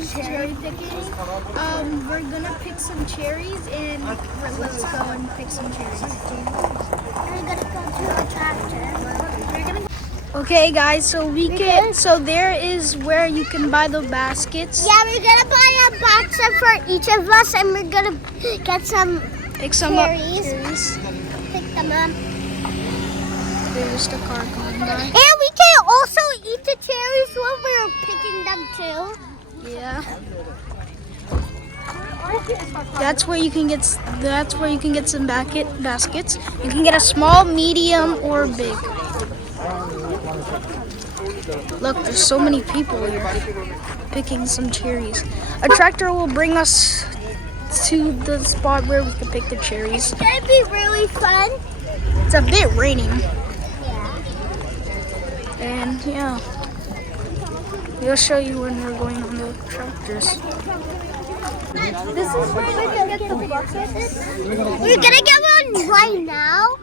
is cherry picking. We're gonna pick some cherries and let's go and pick some cherries. We're gonna go to the tractor. We're gonna. Okay, guys. So there is where you can buy the baskets. Yeah, we're gonna buy a box for each of us, and we're gonna get some Pick some cherries. Pick them up. There's the car going by. And we can also eat the cherries when we're picking them too. Yeah. That's where you can get. That's where you can get some baskets. You can get a small, medium, or big. Look, there's so many people here picking some cherries. A tractor will bring us to the spot where we can pick the cherries. It's gonna be really fun. It's a bit raining, Yeah. and yeah, we'll show you when we're going on the tractors. This is where we're gonna get the boxes. We're gonna get one right now,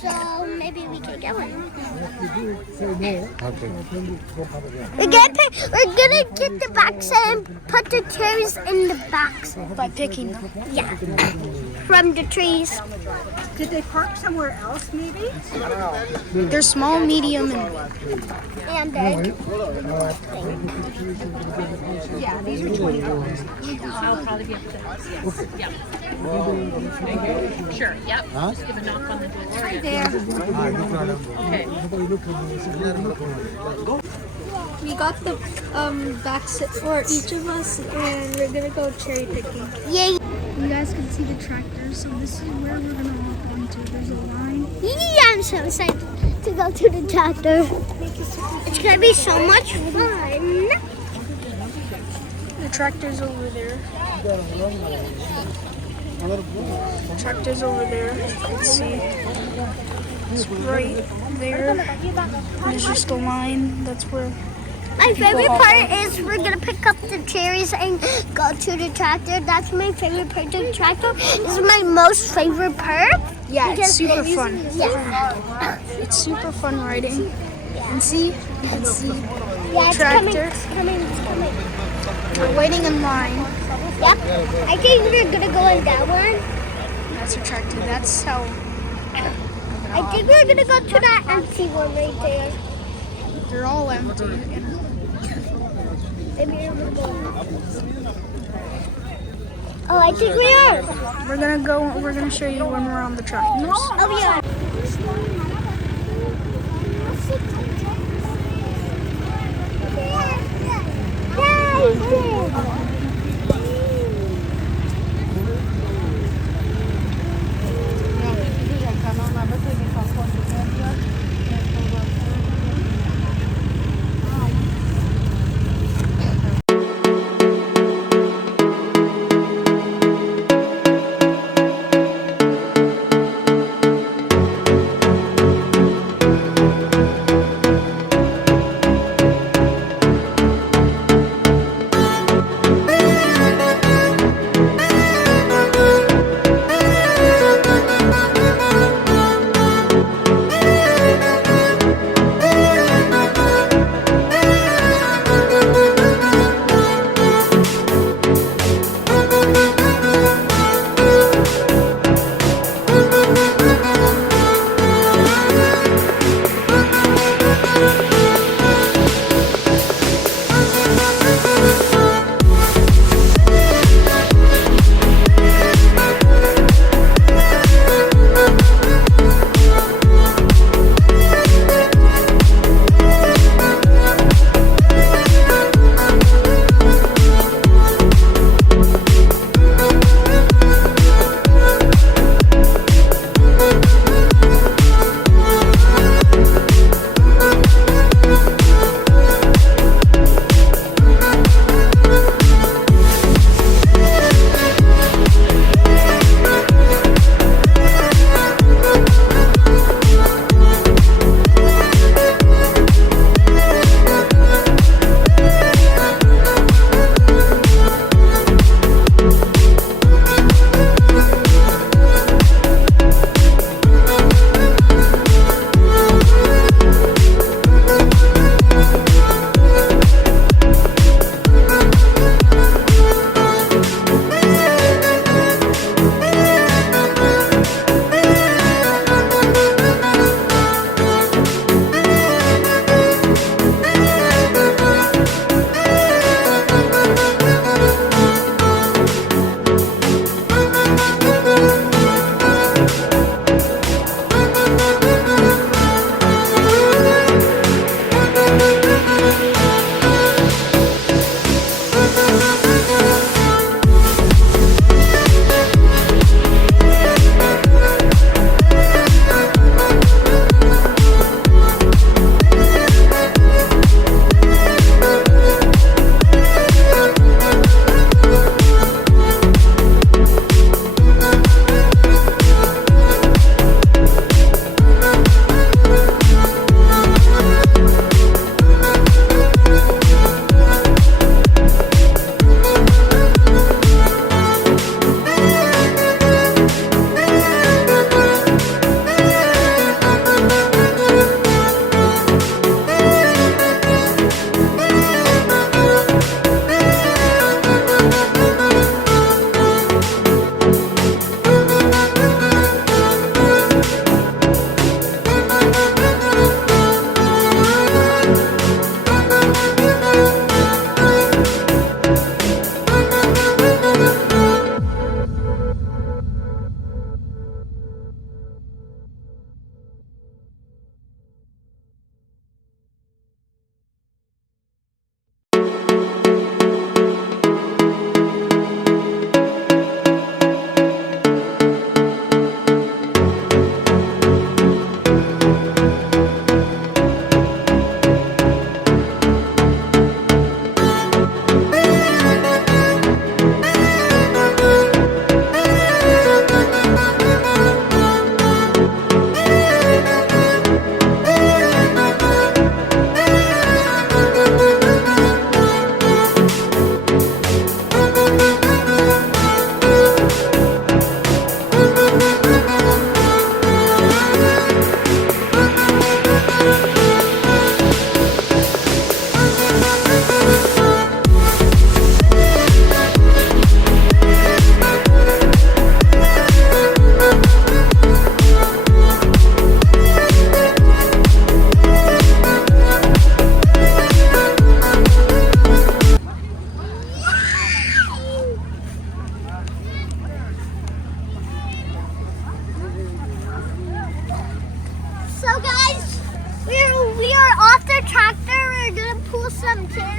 so maybe we can get one. We're gonna get the box and put the cherries in the box. By picking them. Yeah, from the trees. Did they park somewhere else, maybe? They're small, medium, and And big. Yeah, these are $20. I'll probably be up to Yep. Sure, yep. Just give a knock on the door. Right there. Okay. we got the bags for each of us, and we're gonna go cherry picking. Yay. You guys can see the tractors, so this is where we're gonna walk onto. There's a line. Yeah, I'm so excited to go to the tractor. It's gonna be so much fun. The tractor's over there. Tractor's over there. Let's see. It's right there. There's just a line. That's where. My favorite part is we're gonna pick up the cherries and go to the tractor. That's my favorite part of the tractor. This is my most favorite part. Yeah, because it's super fun. Yeah. It's super fun riding. And see, you can see Yeah, it's coming. tractor. It's coming. It's coming. We're waiting in line. Yep. I think we're gonna go in that one. That's a tractor. That's how. I think we're gonna go to that empty one right there. They're all empty. And Maybe we're gonna go. Oh, I think we are. we're gonna go. We're gonna show you when we're on the tractors. Oh yeah.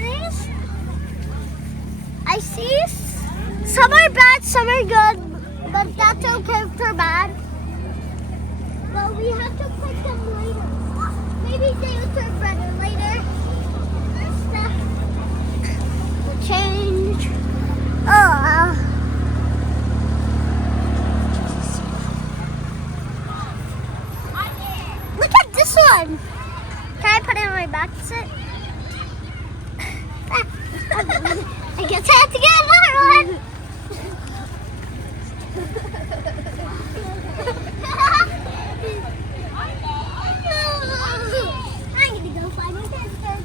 cherries. I see some are bad, some are good, but that's okay if they're bad. But we have to pick them later. Maybe they will turn better later. We'll change. Oh. Look at this one. Can I put it on my back set? I guess I have to get another one. I'm gonna go find my sister.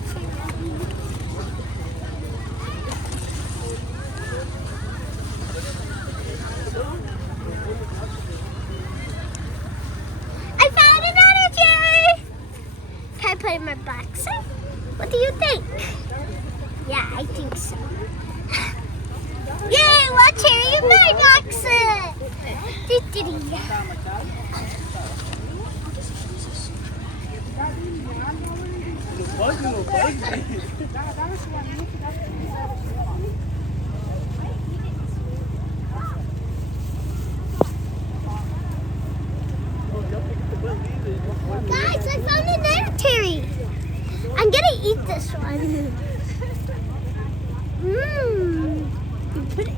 I found another cherry. Can I put it in my box? What do you think? Yeah, I think so. Yay! One cherry in my box. Guys, I found another cherry. I'm gonna eat this one. Mmm. Put it in.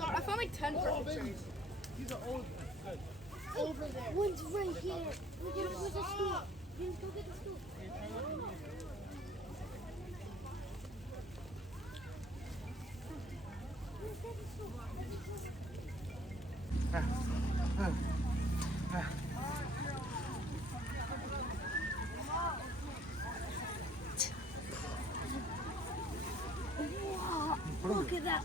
I found like 10 perfect cherries. These are old. Over there. One's right here. Look at it with the stool. Go get the stool. Look at that.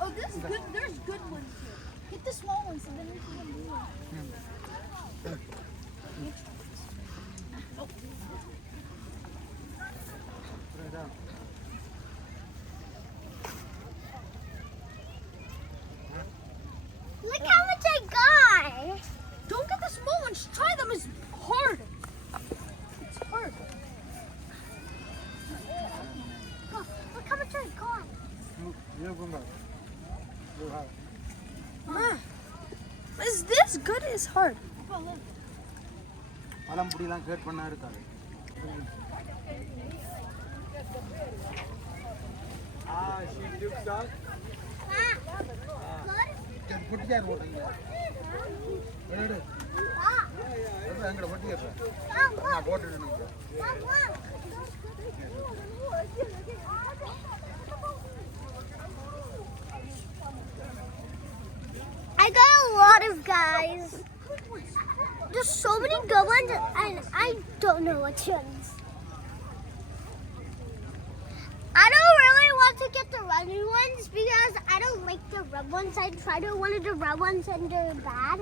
Oh, this is good. There's good ones here. Get the small ones and then we can do it. Look how much I got. Don't get the small ones. Try them. It's hard. It's hard. Look how much I got. Is this good? It's hard. பழம்புடிலாம் கேட் பண்ணா இருக்காது she took stock பொட்டிக்கார் போடுறீங்க எடு எங்கட பொட்டிக்கார் நான் போட்டுட்டேன் I got a lot of guys. There's so many good ones, and I don't know which ones. I don't really want to get the running ones because I don't like the red ones. I tried one of the red ones and they're bad.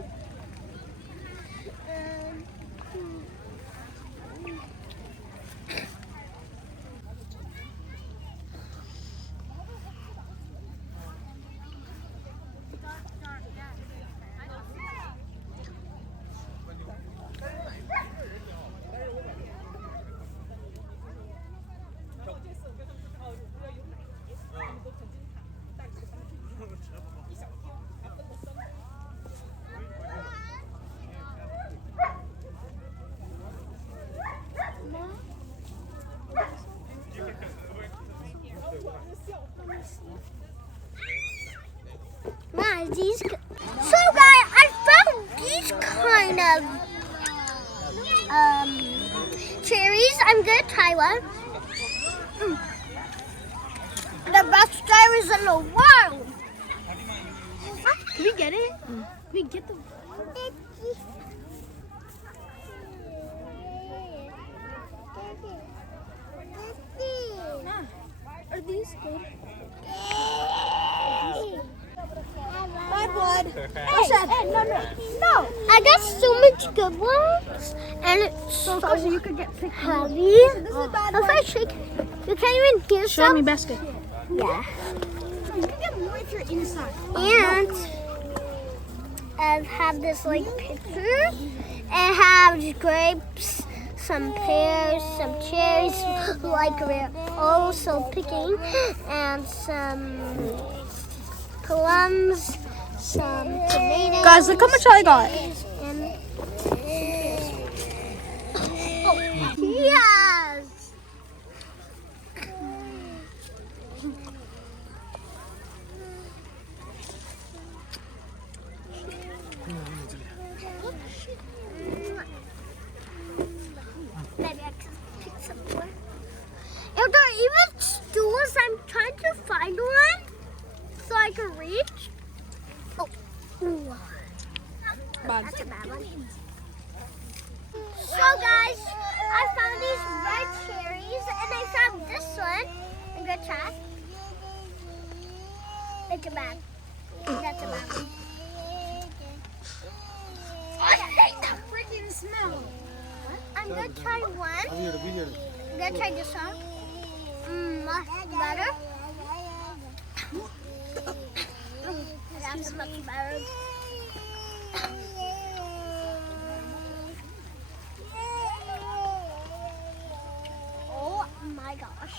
Nah, these. So, guys, I found these kind of cherries. I'm gonna try one. The best cherries in the world. Can we get it? We get them. Are these good? Bad blood. No. I got so much good ones, and it's so You could get picked. heavy. If I shake, you can't even hear Show me basket. Yeah. You can get if you're inside. And have this like picture. It has grapes, some pears, some cherries, like we're also picking, and some plums, some tomatoes. Guys, look how much I got. And yes. Maybe I can pick some more. If there are even stools, I'm trying to find one so I can reach. Oh, ooh. That's a bad one. So guys, I found these red cherries and I found this one. A good try. It's a bad. That's a bad one. I hate that freaking smell. I'm gonna try one. I'm gonna try this one. Much better. That's much better. Oh my gosh.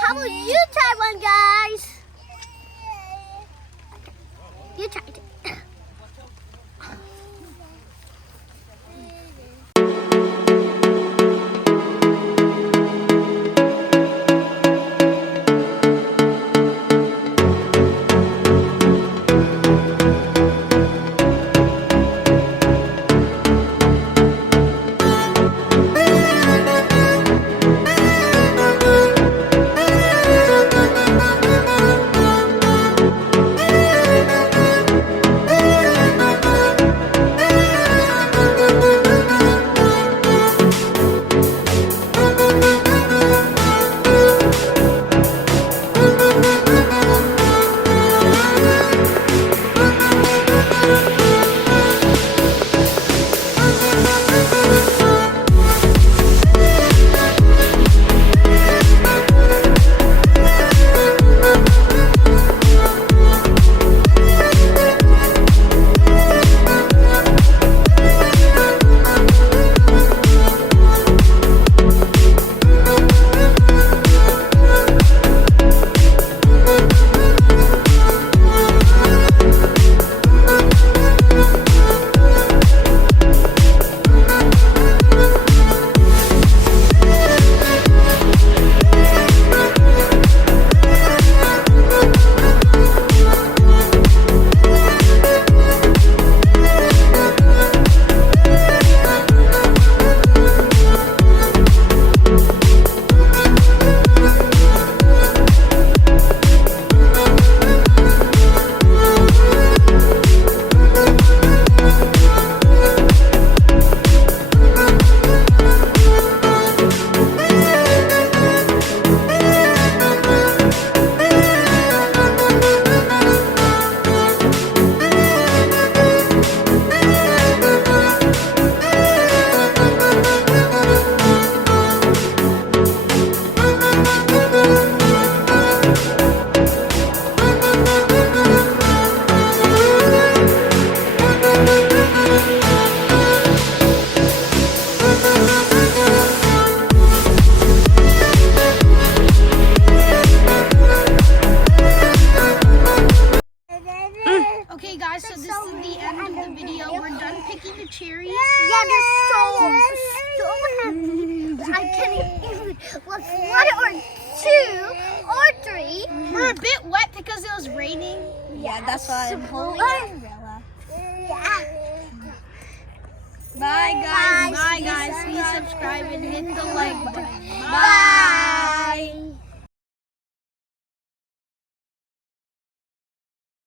How about you try one, guys? You tried it. Okay guys, so this is the end of the video. We're done picking the cherries. Yeah, they're so heavy. I can't even look one or two or three. We're a bit wet because it was raining. Yeah, that's why I'm holding an umbrella. Yeah. Bye guys. Bye guys. Please subscribe and hit the like button. Bye.